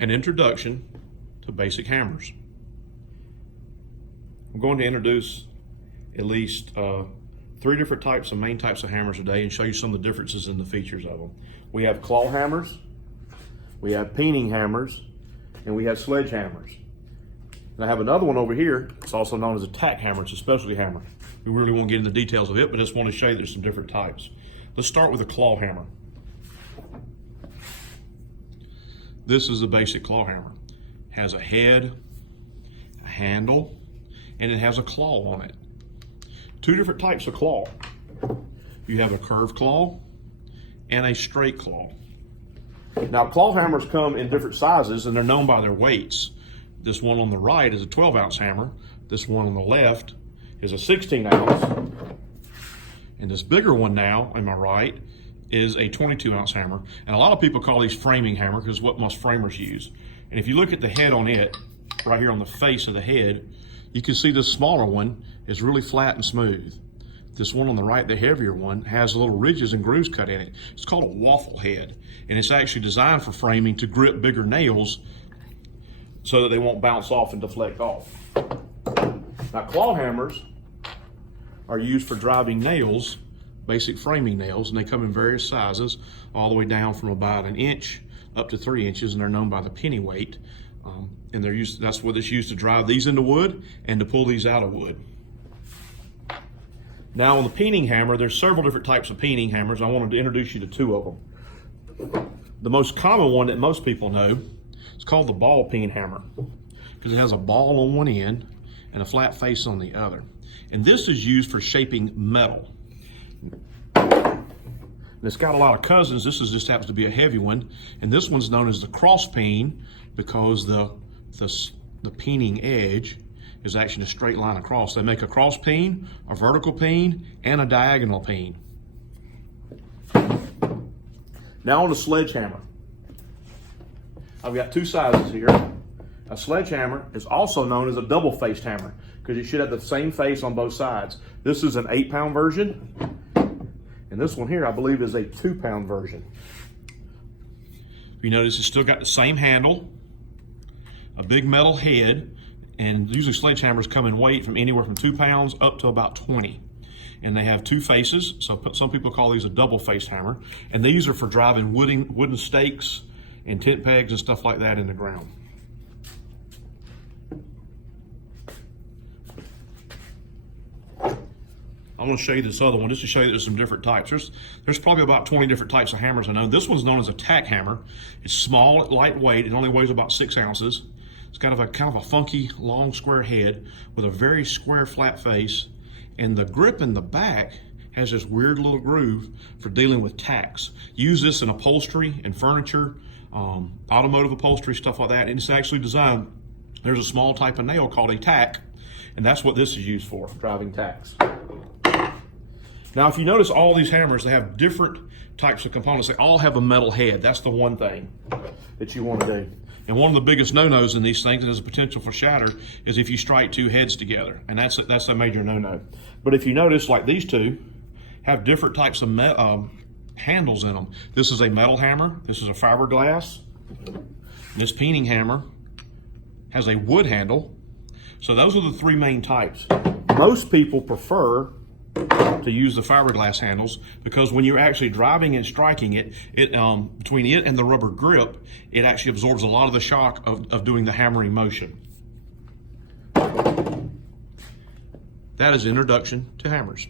an introduction to basic hammers. I'm going to introduce at least 3 different types of main types of hammers today and show you some of the differences in the features of them. We have claw hammers, we have peening hammers, and we have sledgehammers. And I have another one over here. It's also known as a tackhammer. It's a specialty hammer. We really won't get into the details of it, but I just want to show you there's some different types. Let's start with a claw hammer. This is a basic claw hammer. It has a head, a handle, and it has a claw on it. 2 different types of claw. You have a curved claw and a straight claw. Now, claw hammers come in different sizes and they're known by their weights. This one on the right is a 12-ounce hammer. This one on the left is a 16-ounce. And this bigger one now, on my right, is a 22-ounce hammer. And a lot of people call these framing hammer because it's what most framers use. And if you look at the head on it, right here on the face of the head, you can see this smaller one is really flat and smooth. This one on the right, the heavier one, has little ridges and grooves cut in it. It's called a waffle head, and it's actually designed for framing to grip bigger nails so that they won't bounce off and deflect off. Now, claw hammers are used for driving nails, basic framing nails, and they come in various sizes, all the way down from about 1 inch up to 3 inches, and they're known by the penny weight. And they're used, that's what it's used to drive these into wood and to pull these out of wood. Now, on the peening hammer, there's several different types of peening hammers. I wanted to introduce you to 2 of them. The most common one that most people know is called the ball peen hammer because it has a ball on one end and a flat face on the other. And this is used for shaping metal. And it's got a lot of cousins. This just happens to be a heavy one. And this one's known as the cross peen because the peening edge is actually a straight line across. They make a cross peen, a vertical peen, and a diagonal peen. Now on the sledgehammer. I've got 2 sizes here. A sledgehammer is also known as a double-faced hammer because it should have the same face on both sides. This is an 8-pound version, and this one here I believe is a 2-pound version. You notice it's still got the same handle, a big metal head, and usually sledgehammers come in weight from anywhere from 2 pounds up to about 20. And they have 2 faces, so some people call these a double-faced hammer. And these are for driving wooden stakes and tent pegs and stuff like that in the ground. I want to show you this other one just to show you that there's some different types. There's probably about 20 different types of hammers I know. This one's known as a tackhammer. It's small, lightweight, it only weighs about 6 ounces. It's kind of a funky, long, square head with a very square, flat face. And the grip in the back has this weird little groove for dealing with tacks. Use this in upholstery and furniture, automotive upholstery, stuff like that. And it's actually designed, there's a small type of nail called a tack, and that's what this is used for, driving tacks. Now, if you notice all these hammers, they have different types of components. They all have a metal head. That's the one thing that you want to do. And one of the biggest no-nos in these things, and has a potential for shatter, is if you strike 2 heads together. And that's a major no-no. But if you notice, like these 2 have different types of handles in them. This is a metal hammer. This is a fiberglass. This peening hammer has a wood handle. So those are the 3 main types. Most people prefer to use the fiberglass handles because when you're actually driving and striking it, between it and the rubber grip, it actually absorbs a lot of the shock of doing the hammering motion. That is introduction to hammers.